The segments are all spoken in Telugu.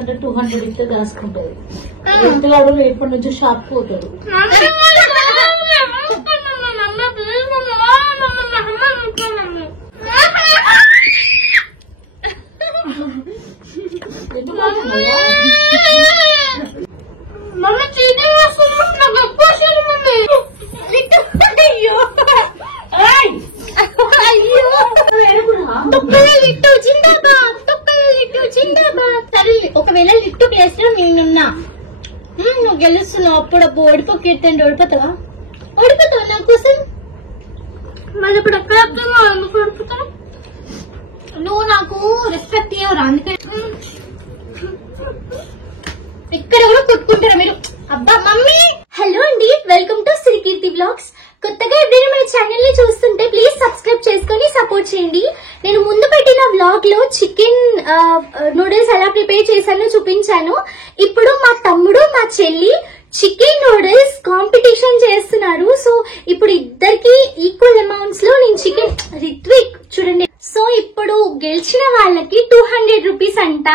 అంటే 200 ఇస్తే దాచుకుంటది. ఇంతలాడు రేపటి నుంచి షాప్ పోతాడు. ఒకవేళ లిఫ్ట్ ప్లేస్ లో నేనున్నా, నువ్వు గెలుస్తున్నావు, అప్పుడు ఓడిపోకెట్టండి. ఓడిపోతావా నా కోసం? మరి ఇప్పుడు ఎక్కడ ఓడిపోతావు? నువ్వు నాకు రెస్పెక్ట్ ఇవ్వరా? అందుకని ఇక్కడ కూడా కొట్టుకుంటారా మీరు? అబ్బా మమ్మీ. హలో అండి, వెల్కమ్ టు శ్రీకీర్తి బ్లాగ్స్. కొత్తగా ఎవరైనా మన ఛానల్ ని చూస్తుంటే ప్లీజ్ సబ్స్క్రైబ్ చేసుకుని సపోర్ట్ చేయండి. నేను ముందు పెట్టిన వ్లాగ్ లో చికెన్ నూడిల్స్ ఎలా ప్రిపేర్ చేశానో చూపించాను. ఇప్పుడు మా తమ్ముడు మా చెల్లి చికెన్ నూడిల్స్ కాంపిటీషన్ చేస్తున్నారు. సో ఇప్పుడు ఇద్దరికి ఈక్వల్ అమౌంట్స్ లో నేను చికెన్ రిత్విక్ చూడండి. సో ఇప్పుడు గెలిచిన వాళ్ళకి 200 రూపీస్ అంట,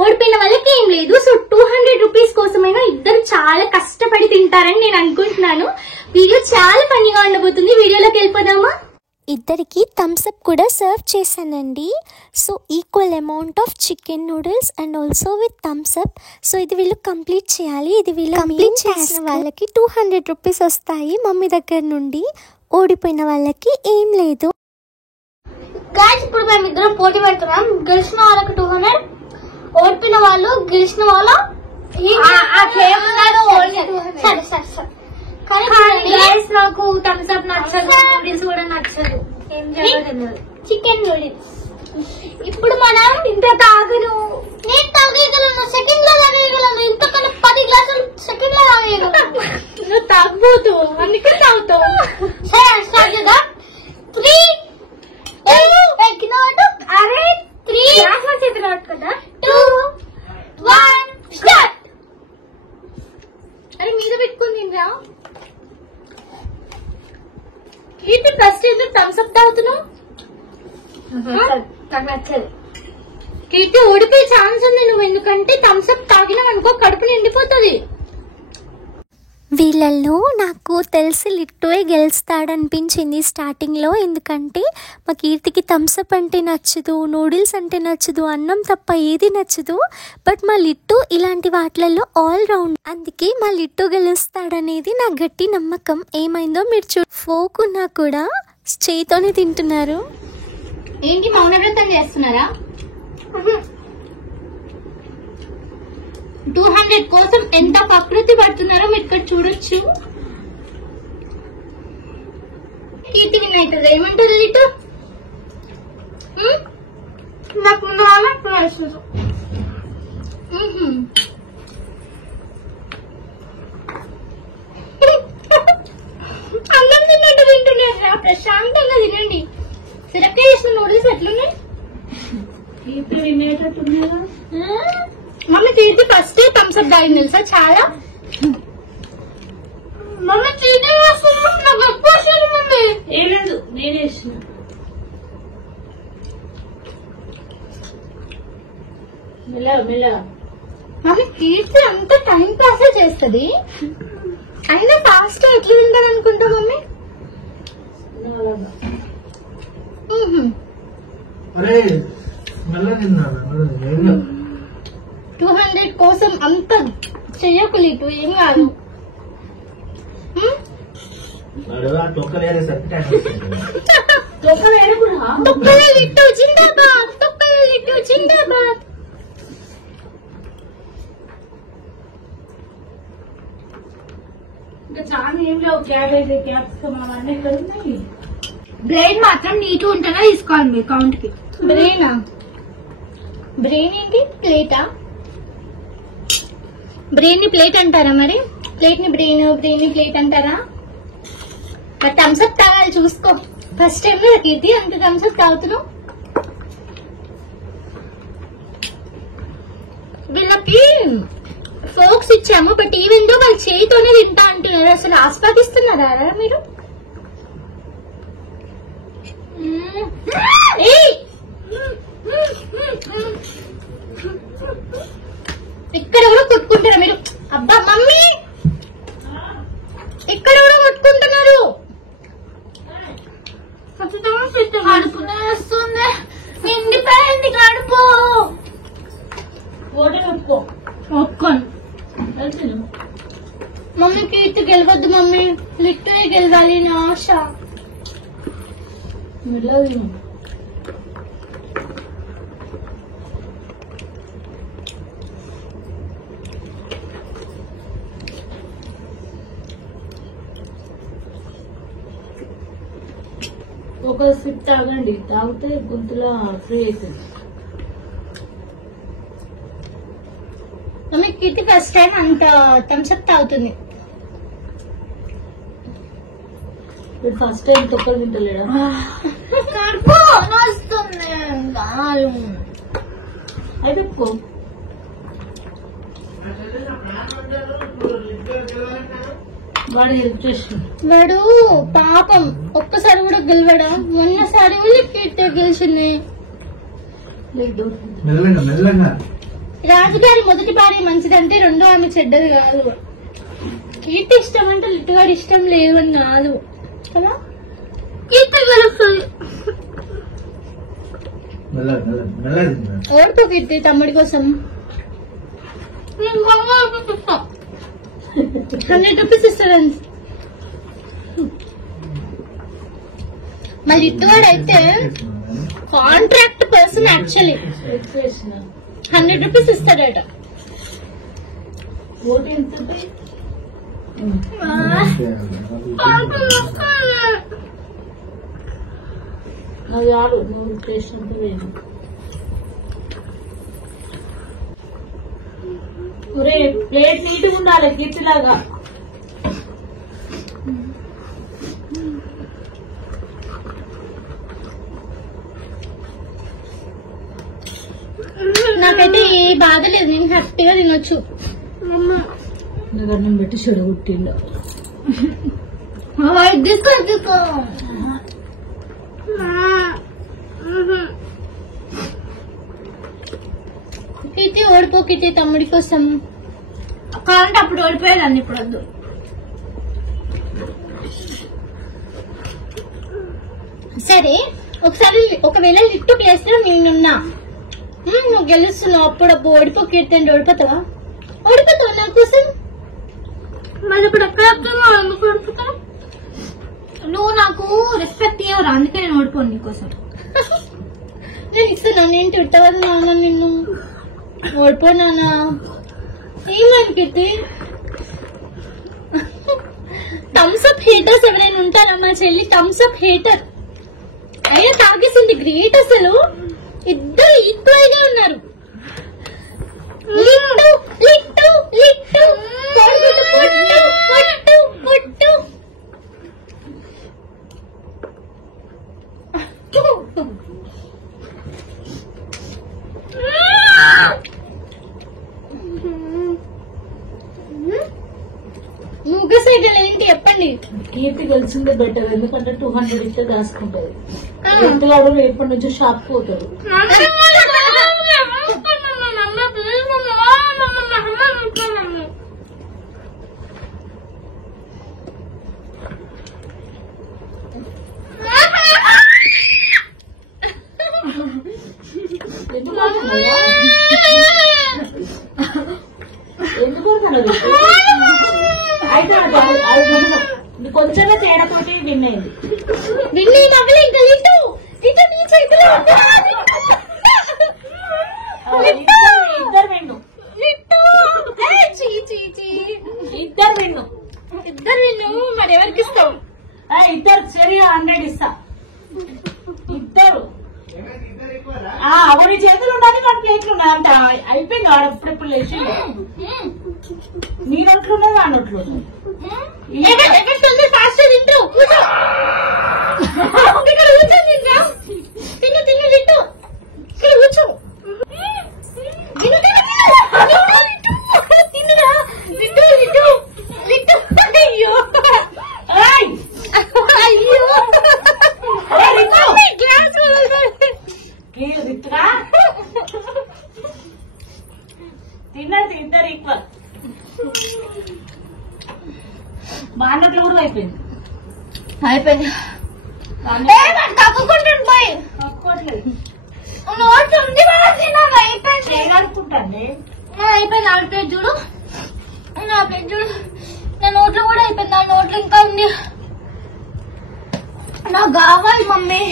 ఓడిపోయిన వాళ్ళకి ఏం లేదు. సో 200 రూపీస్ కోసమైనా ఇద్దరు చాలా కష్టపడి తింటారని నేను అనుకుంటున్నాను. వీడియో చాలా ఫన్నీగా ఉండబోతుంది. వీడియోలోకి వెళ్ళిపోదామా? ఇద్దరికి థమ్స్ అప్ కూడా సర్వ్ చేశానండి. So equal amount of chicken noodles and also with Thums Up. So ఇది వీళ్ళు కంప్లీట్ చేయాలి. ఇది వీళ్ళు కంప్లీట్ చేసిన వాళ్ళకి 200 రూపీస్ వస్తాయి మమ్మీ దగ్గర నుండి. ఓడిపోయిన వాళ్ళకి ఏం లేదు. గాయ్స్, ఇప్పుడు మేము ఇద్దరం పోటీ పెడుతున్నాం. గెలిచిన వాళ్ళకి 200, ఓడిపోయిన వాళ్ళు గెలిచిన వాళ్ళ సరే సరే సరే. కానీ నాకు థమ్స్ అప్ నచ్చదు, నూడిల్స్ కూడా నచ్చదు. Chicken noodles. ఇప్పుడు మనం ఇంత తాగను. నేను తాగేయగలను, సెకండ్ లో తాగేయగలను. ఇంతకన్నా 10 గ్లాసులు సెకండ్ లో తాగేయగలను. నువ్వు తాగబోతు, అందుకే తాగుతావు. సరే స్టార్ట్ చేద్దాం. 3 అరే 3 చేతులు కదా. 2 1 స్టార్ట్. అరే మీద పెట్టుకుంది రా. ఏంటి ఫస్ట్ ఎందుకు థమ్స్ అప్ తాగుతున్నావు? నచ్చదు. కీర్తి ఓడిపోయే ఛాన్స్ ఉంది నువ్వు, ఎందుకంటే థమ్స్ అప్ తాగినావు అనుకో కడుపు నిండిపోతుంది. వీళ్ళల్లో నాకు తెలిసి లిట్టువే గెలుస్తాడనిపించింది స్టార్టింగ్లో. ఎందుకంటే మా కీర్తికి థమ్స్ అప్ అంటే నచ్చదు, నూడిల్స్ అంటే నచ్చదు, అన్నం తప్ప ఏది నచ్చదు. బట్ మా లిట్టు ఇలాంటి వాటిలలో ఆల్ రౌండ్. అందుకే మా లిట్టు గెలుస్తాడనేది నా గట్టి నమ్మకం. ఏమైందో మీరు ఫోక్ ఉన్నా కూడా చేయితోనే తింటున్నారు. ఏంటి మౌనవ్రతం చేస్తున్నారా? 200 కోసం ఎంత ప్రకృతి పడుతున్నారో మీరు ఇక్కడ చూడొచ్చు. కీర్తి వినైతుంది. ఏమంటుంది ఇటు? నాకు అందరూ తిన్నట్టు తింటున్నారా? ప్రశాంతంగా తినండి. సిరకాయ చేసిన నూడిల్స్ ఎట్లున్నాయి? ఇప్పుడు వినేటట్టున్నారా? మమ్మీ తీర్చి ఫస్ట్ థమ్స్ అప్ తాగింది తెలుసా? చాలా మమ్మీ తీర్చి మమ్మీ ఏం లేదు, నేనే వేసిన. మెల్లగా మమ్మీ తీర్చి అంత టైం పాస్ చేస్తుంది. అయినా ఫాస్ట్ ఎట్లా తింటాను అనుకుంటా మమ్మీ. 200 కోసం అంత చెయ్యకులేదు, ఏం కాదు. జిందాబాద్, జిందాబాద్. ఇంకా చాలా ఏం లేవు. క్యాబేజ్, క్యాప్సికమ్ అవన్నీ ఎక్కడ ఉన్నాయి? బ్రెయిన్ మాత్రం నీట్ ఉంటేనే తీసుకోవాలి మీరు కౌంట్ కి. బ్రెయినా? బ్రెయిన్ ఏంటి? ప్లేటా? బ్రెయిన్ ని ప్లేట్ అంటారా? మరి ప్లేట్ ని బ్రెయిన్, బ్రెయిన్ ని ప్లేట్ అంటారా? థమ్స్ అప్ తాగాలి చూసుకో. ఫస్ట్ టైం ఇది అంత థమ్స్ అప్ తాగుతున్నావు. వీళ్ళకి ఫోక్స్ ఇచ్చాము, బట్ ఈవెన్ దో వాళ్ళు చేయితోనే తింటా అంటున్నారు. అసలు ఆస్వాదిస్తున్నారా మీరు? ఇక్కడ కూడా కొట్టుకుంటారా మీరు? అబ్బా మమ్మీ ఇక్కడ కూడా కొట్టుకుంటున్నారు. కడుపునేస్తుంది, నిండిపోయింది కడుపు. మమ్మీకి ఇటు గెలవద్దు మమ్మీ, లిట్టే గెలవాలి నా ఆశ. ఒక సిప్ తాగండి, తాగితే గొంతులో ఫ్రీ అవుతుంది. మమ్మీ కిట్టి ఫస్ట్ టైం అంత థమ్స్అప్ తాగుతుంది. ఇప్పుడు ఫస్ట్ టైం తొక్కలు తింటలేడా? కడుపు నొస్తుంది. అయితే పో. వాడు హెల్ప్ చేసి వాడు పాపం ఒక్కసారి కూడా గెలవడా? మొన్నసారి కిట్టి గెలిచింది. రాజుగారి మొదటి భార్య మంచిదంటే రెండో ఆమె చెడ్డది కాదు. కీర్తి ఇష్టం అంటే లిట్టుగాడు ఇష్టం లేదు అని కాదు కదా. కీర్తి గెలుస్తుంది. ఓడిపో కీర్తి తమ్ముడి కోసం. 100 రూపీస్ ఇస్తారు. మరి లిట్టుగాడు అయితే కాంట్రాక్ట్ పర్సన్ యాక్చువల్లీ 100 రూపీస్ ఇస్తాడట. ఓటు ఎంత ఉంటాయి? అది ఆడు నువ్వు చేసినంత వేరు. ఒరే ప్లేట్ నీట్గా ఉండాలి కీర్తిలాగా. నాకైతే ఏ బాధ లేదు, నేను హ్యాపీగా తినొచ్చు. అన్నం పెట్టి చెడగొట్టిండు. కిట్టి ఓడిపో కిట్టి తమ్ముడి కోసం. కావాలంటే అప్పుడు ఓడిపోయాడు, ఇప్పుడు వద్దు. సరే ఒకసారి ఒకవేళ లిఫ్ట్ ప్లేస్ లో నేనున్నా, నువ్వు గెలుస్తున్నావు, అప్పుడప్పుడు ఓడిపో కీర్తి అంటే ఓడిపోతావా? ఓడిపోతావు నా కోసం. మరి ఇప్పుడు ఎక్కడ ఓడిపోతావు? నువ్వు నాకు రెస్పెక్ట్ ఇవ్వరా, అందుకే నేను ఓడిపోను నీకోసం. నేను ఇస్తున్నా, నేను తిట్టవద్దు నాన్న, నిన్ను ఓడిపోనానా? ఏమని కీర్తి? థమ్స్అప్ హేటర్స్ ఎవరైనా ఉంటారా? మా చెల్లి థమ్స్అప్ హేటర్ అయినా తాగేసింది. గ్రేట్ అసలు, ఇద్దరు ఈక్వల్ గా ఉన్నారు. లిట్టు లిట్టు లిట్టు పొట్టు పొట్టు పొట్టు. ముగ్గు సైకిల్ ఏంటి చెప్పండి. కీర్తి గెలిచిందే బెటర్, ఎందుకంటే 200 ఇస్తే దాచుకుంటది. ఇంతలాడు రేపటి నుంచి షాప్ పోతాడు. ఎందుకు అయితే కొంచెమే తేడాతోటి విన్నైంది. విన్నైంది అవ్వలే ఇంకా. లిట్టు లిట్టు నీ చేతిలో ఇద్దరు విన్ను. లిట్టు ఇద్దరు విన్ను. ఇద్దరు విన్ను. మరి ఎవరికి ఇస్తావు? ఇద్దరు సరిగా 100 ఇస్తా. ఇద్దరు ఒకరి చేతులు ఉండాలి, మన ప్లేట్లు ఉన్నాయంట. అయిపోయింది వాడు ఎప్పుడెప్పుడు లేచి. నీ నోట్లు ఉన్నది, ఆ నోట్లు ఫాస్ట్ తింటూ తిను తిను లిట్టు ఇక్కడ కూర్చో. తినురా లిట్టు లిట్టు లిట్టు. అయ్యో అయ్యో గ్లాస్ తిన్నది ఇద్దరు ఈక్వల్. బాన్నట్లు కూడా అయిపోయింది. తక్కువట్లేదు నోట్లు ఉంది అయిపోయింది. చేయగలుగుతుంటండి. అయిపోయింది. నా ప్లేట్ చూడు, నా ప్లేట్ చూడు. నా నోట్లో కూడా అయిపోయింది. నా నోట్లో ఇంకా ఉంది. నాకు కావాలి మమ్మీ.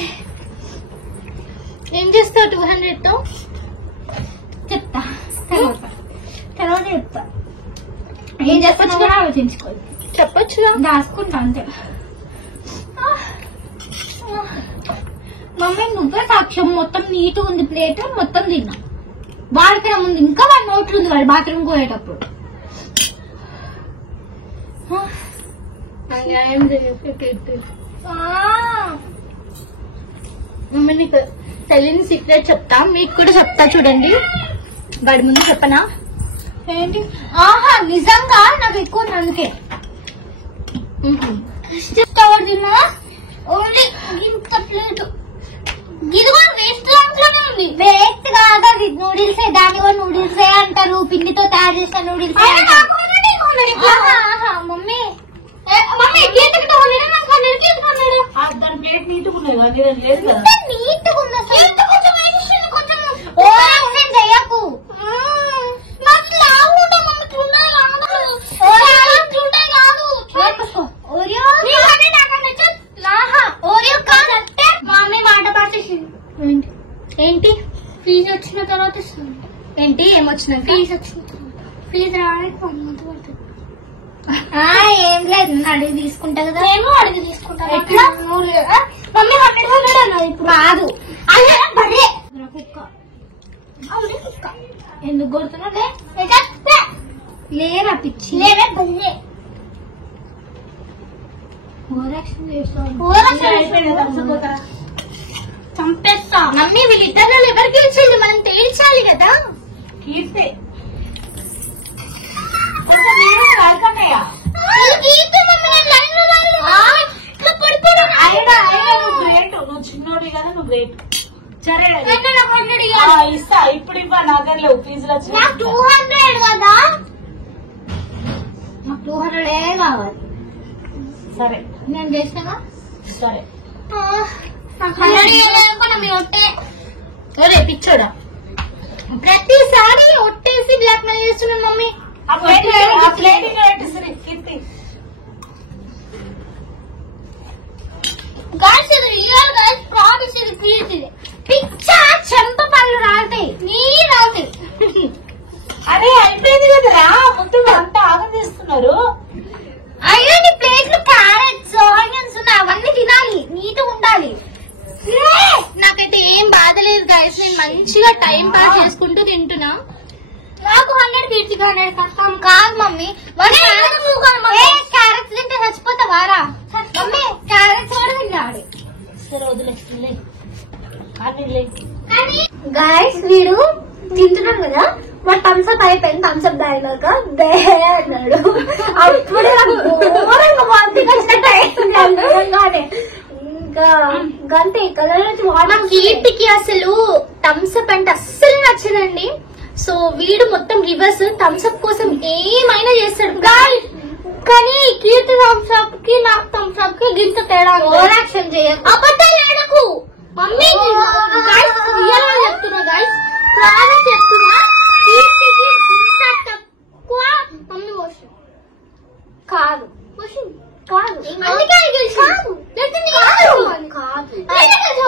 ఏం చేస్తావు 200 తో? చెప్తా తర్వాత చెప్తా. ఏం చెప్పచ్చు కూడా ఆలోచించుకోవాలి. చెప్పొచ్చుగా, దాచుకుంటా అంతే. మమ్మీ నువ్వే సాక్ష్యం. మొత్తం నీట్ ఉంది ప్లేట్, మొత్తం తిన్నా. వాడికన్నా ముందు ఇంకా వాడి నోట్లు ఉంది వాడు బాత్రూమ్ పోయేటప్పుడు. మమ్మీ నీకు తెలియని సీక్రెట్ చెప్తా, మీకు కూడా చెప్తా చూడండి. వాడి ముందు చెప్పనా? ఏంటి? ఆహా నిజంగా నాకు ఎక్కువ ఉంది అందుకే చెప్తావాడు తిన్నా. ఓన్లీ ఇంత ప్లేట్ ఇది కూడా వేస్ట్ దాంట్లోనే ఉంది. వేస్ట్ కాదు అది, నూడిల్సే. దాన్ని కూడా నూడిల్సే అంటారు, పిండితో తయారు చేసిన నూడిల్స్. మమ్మీ మమ్మీ దాని ప్లేట్ నీట్గా ఉన్నది కదా, లేదు కదా. నీట్గా ఉందా? చెయ్యకు. మమ్మీ మాట పట్టేసింది. ఏంటి? ఫీజు వచ్చిన తర్వాత ఇస్తుంది. ఏంటి? ఏమొచ్చిన? ఫీజు వచ్చిన ఫీజు రావడానికి 1 month పడుతుంది. ఏం లేదు, అడిగి తీసుకుంటా కదా. నేను అడిగి తీసుకుంటా. ఎట్లా? మమ్మీ 100 అన్నది ఇప్పుడు కాదు. కుక్క ఎందుకు కొడుతున్నా? లేరా పిచ్చి? లేవే బల్లే. చంపేస్తా. మమ్మీ వీళ్ళిద్దరిలో ఎవరు గెలిచింది మనం తేల్చాలి కదా. కీర్తి నువ్వు చిన్నోడి కదా, నువ్వు గ్రేట్. సరే ఇస్తా, ఇప్పుడు ఇవ్వ. నా దగ్గర లేవు ఫీజులు వచ్చి. 200 కదా, నాకు 200 కావాలి. సరే నేను చేసినా. సరే పిచ్చోడా ప్రతిసారి ఒట్టేసి బ్లాక్ మెయిల్ చేస్తున్నాను మమ్మీ. కీర్తి పిచ్చా చెంప పళ్ళు రాలుతాయి, నీ రాలుతాయి. అరే అయిపోయింది కదరా, ముందు అంతా ఆగం చేస్తున్నారు. అయ్యో నీ ప్లేట్లు క్యారెట్స్ ఆనియన్స్ ఉన్నాయి, అవన్నీ తినాలి, నీట్గా ఉండాలి. నాకైతే ఏం బాధ లేదు గైస్, నేను మంచిగా టైం పాస్ చేసుకుంటూ తింటున్నా. నాకు 100 కీర్తి 100 కష్టం కాదు మమ్మీ. క్యారెట్స్ తింటే చచ్చిపోతావారా మమ్మీ? క్యారెట్స్ కూడా తిన్నాడు. సరే వదిలే. గైస్ వీడు తింటున్నాడు కదా, మా థమ్స్అప్ అయిపోయింది. థమ్స్అప్ తాగినాక బే అన్నాడు. అప్పుడే ఘోరంగా వాంతింగ్ వచ్చినట్టు అయింది. ఇంకా గంతే కలర్ నుంచి మా కీర్తికి అసలు థమ్స్అప్ అంటే అస్సలు నచ్చదండి. సో వీడు మొత్తం రివర్స్, థమ్స్అప్ కోసం ఏమైనా చేస్తాడు. కానీ కీర్తి థమ్స్అప్ కి నాకు థమ్స్అప్ కి గింత తేడా. ఓవరాక్షన్ చేయకు, అబద్ధాలు ఆడకు మమ్మీ. చెప్తున్నా గైస్, ప్రాణం చెప్తున్నా. కీర్తికి గింత తక్కువ మమ్మీ వాషింగ్ కాదు, వాషింగ్ కాదు.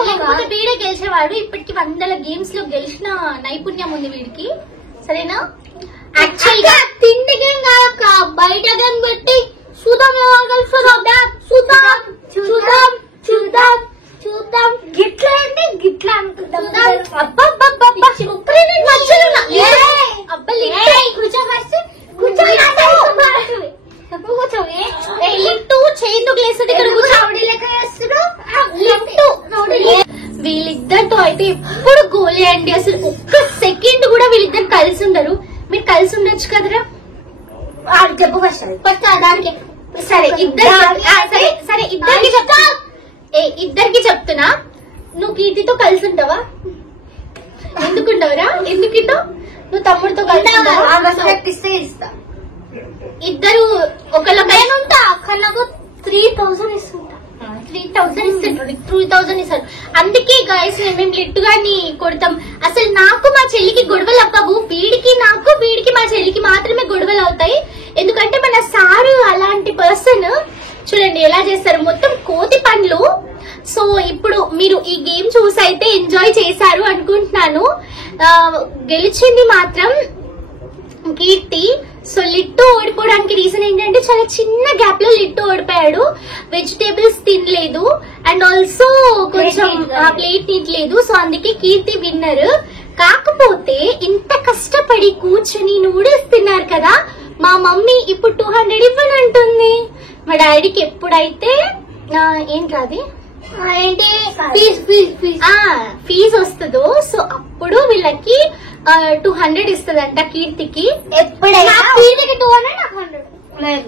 లేకపోతే వీడే గెలిచేవాడు. ఇప్పటికి 100 గేమ్స్ లో గెలిచిన నైపుణ్యం ఉంది వీడికి. సరేనా? యాక్చువల్ గా తిండి గేమ్ కాక బయట గేమ్ పెట్టి చూద్దాం చూద్దాం గిట్లా అంటే గిట్లా అనుకుంటాం. వీళ్ళిద్దరితో అయితే ఎప్పుడు గోలే అండి. అసలు ఒక్క సెకండ్ కూడా వీళ్ళిద్దరు కలిసి ఉండరు. మీరు కలిసి ఉండొచ్చు కదరా? చెప్పు ఫస్ట్ దానికి. సరే సరే ఇద్దరికి చెప్తా. ఇద్దరికి చెప్తున్నా, నువ్వు కీర్తితో కలిసి ఉంటావా? ఎందుకుంటావురా? ఎందుకుంటావు? నువ్వు తమ్ముడితో కలిసి ఇస్తా. ఇద్దరు ఒకళ్ళ ఉంటా అక్కడ నాకు 3000 ఇస్తుంటా. 3000 ఇస్తుంటారు, 3000 ఇస్తారు. అందుకే గాయస్ మేము లిట్టు గాని కొడతాం. అసలు నాకు మా చెల్లికి గొడవలు అవ్వవు, వీడికి మా చెల్లికి మాత్రమే గొడవలు అవుతాయి. ఎందుకంటే మన సారు అలాంటి పర్సన్. చూడండి ఎలా చేస్తారు, మొత్తం కోతి పనులు. సో ఇప్పుడు మీరు ఈ గేమ్ చూసి అయితే ఎంజాయ్ చేశారు అనుకుంటున్నాను. గెలిచింది మాత్రం కీర్తి. సో లిట్టు ఓడిపోవడానికి రీజన్ ఏంటంటే చాలా చిన్న గ్యాప్ లో లిట్టు ఓడిపోయాడు. వెజిటేబుల్స్ తినలేదు అండ్ ఆల్సో కొంచెం ప్లేట్ నీట్లేదు. సో అందుకే కీర్తి విన్నర్. కాకపోతే ఇంత కష్టపడి కూర్చుని నూడిల్స్ తిన్నారు కదా, మా మమ్మీ ఇప్పుడు 200 ఇవ్వనంటుంది. మా డాడీకి ఎప్పుడైతే ఏంటి ఏంటి ఫీజు వస్తుందో సో అప్పుడు వీళ్ళకి 200 ఇస్తుందంట కీర్తికి. ఎప్పుడైనా కీర్తికి 200 నాకు 100 లేదు.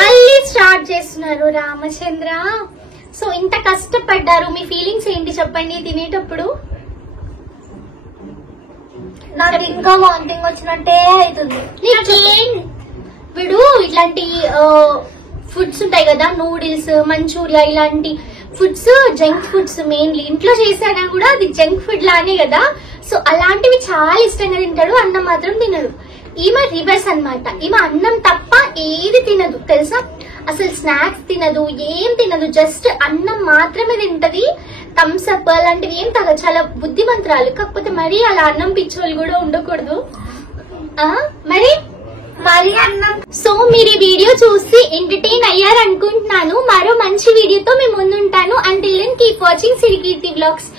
మళ్ళీ స్టార్ట్ చేస్తున్నారు రామచంద్ర. సో ఇంత కష్టపడ్డారు, మీ ఫీలింగ్స్ ఏంటి చెప్పండి తినేటప్పుడు? నాకు ఇంకా వాంటింగ్ వచ్చినట్టే అవుతుంది. వీడు ఇట్లాంటి ఫుడ్స్ ఉంటాయి కదా, నూడిల్స్, మంచూరియా, ఇలాంటి ఫుడ్స్ జంక్ ఫుడ్స్ మెయిన్లీ ఇంట్లో చేసినా కూడా అది జంక్ ఫుడ్ లానే కదా. సో అలాంటివి చాలా ఇష్టంగా తింటాడు, అన్నం మాత్రం తినడు. ఈమె రివర్స్ అన్నమాట. ఈమె అన్నం తప్ప ఏది తినదు తెలుసా, అసలు స్నాక్స్ తినదు, ఏం తినదు, జస్ట్ అన్నం మాత్రమే తింటది. థమ్స్ అప్ అలాంటివి ఏం తాగదు, చాలా బుద్ధిమంతురాలు. కాకపోతే మరీ అలా అన్నం పిచ్చోళ్ళు కూడా ఉండకూడదు మరి అన్నం. సో మీరు ఈ వీడియో చూసి ఎంటర్టైన్ అయ్యారు అనుకుంటున్నాను. మరో మంచి వీడియోతో మేము ముందుంటాను. Until then keep watching Sirikeerthi vlogs.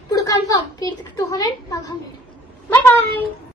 ఇప్పుడు కన్ఫర్మ్ కీర్తికి 200 నాకు 100. Bye bye.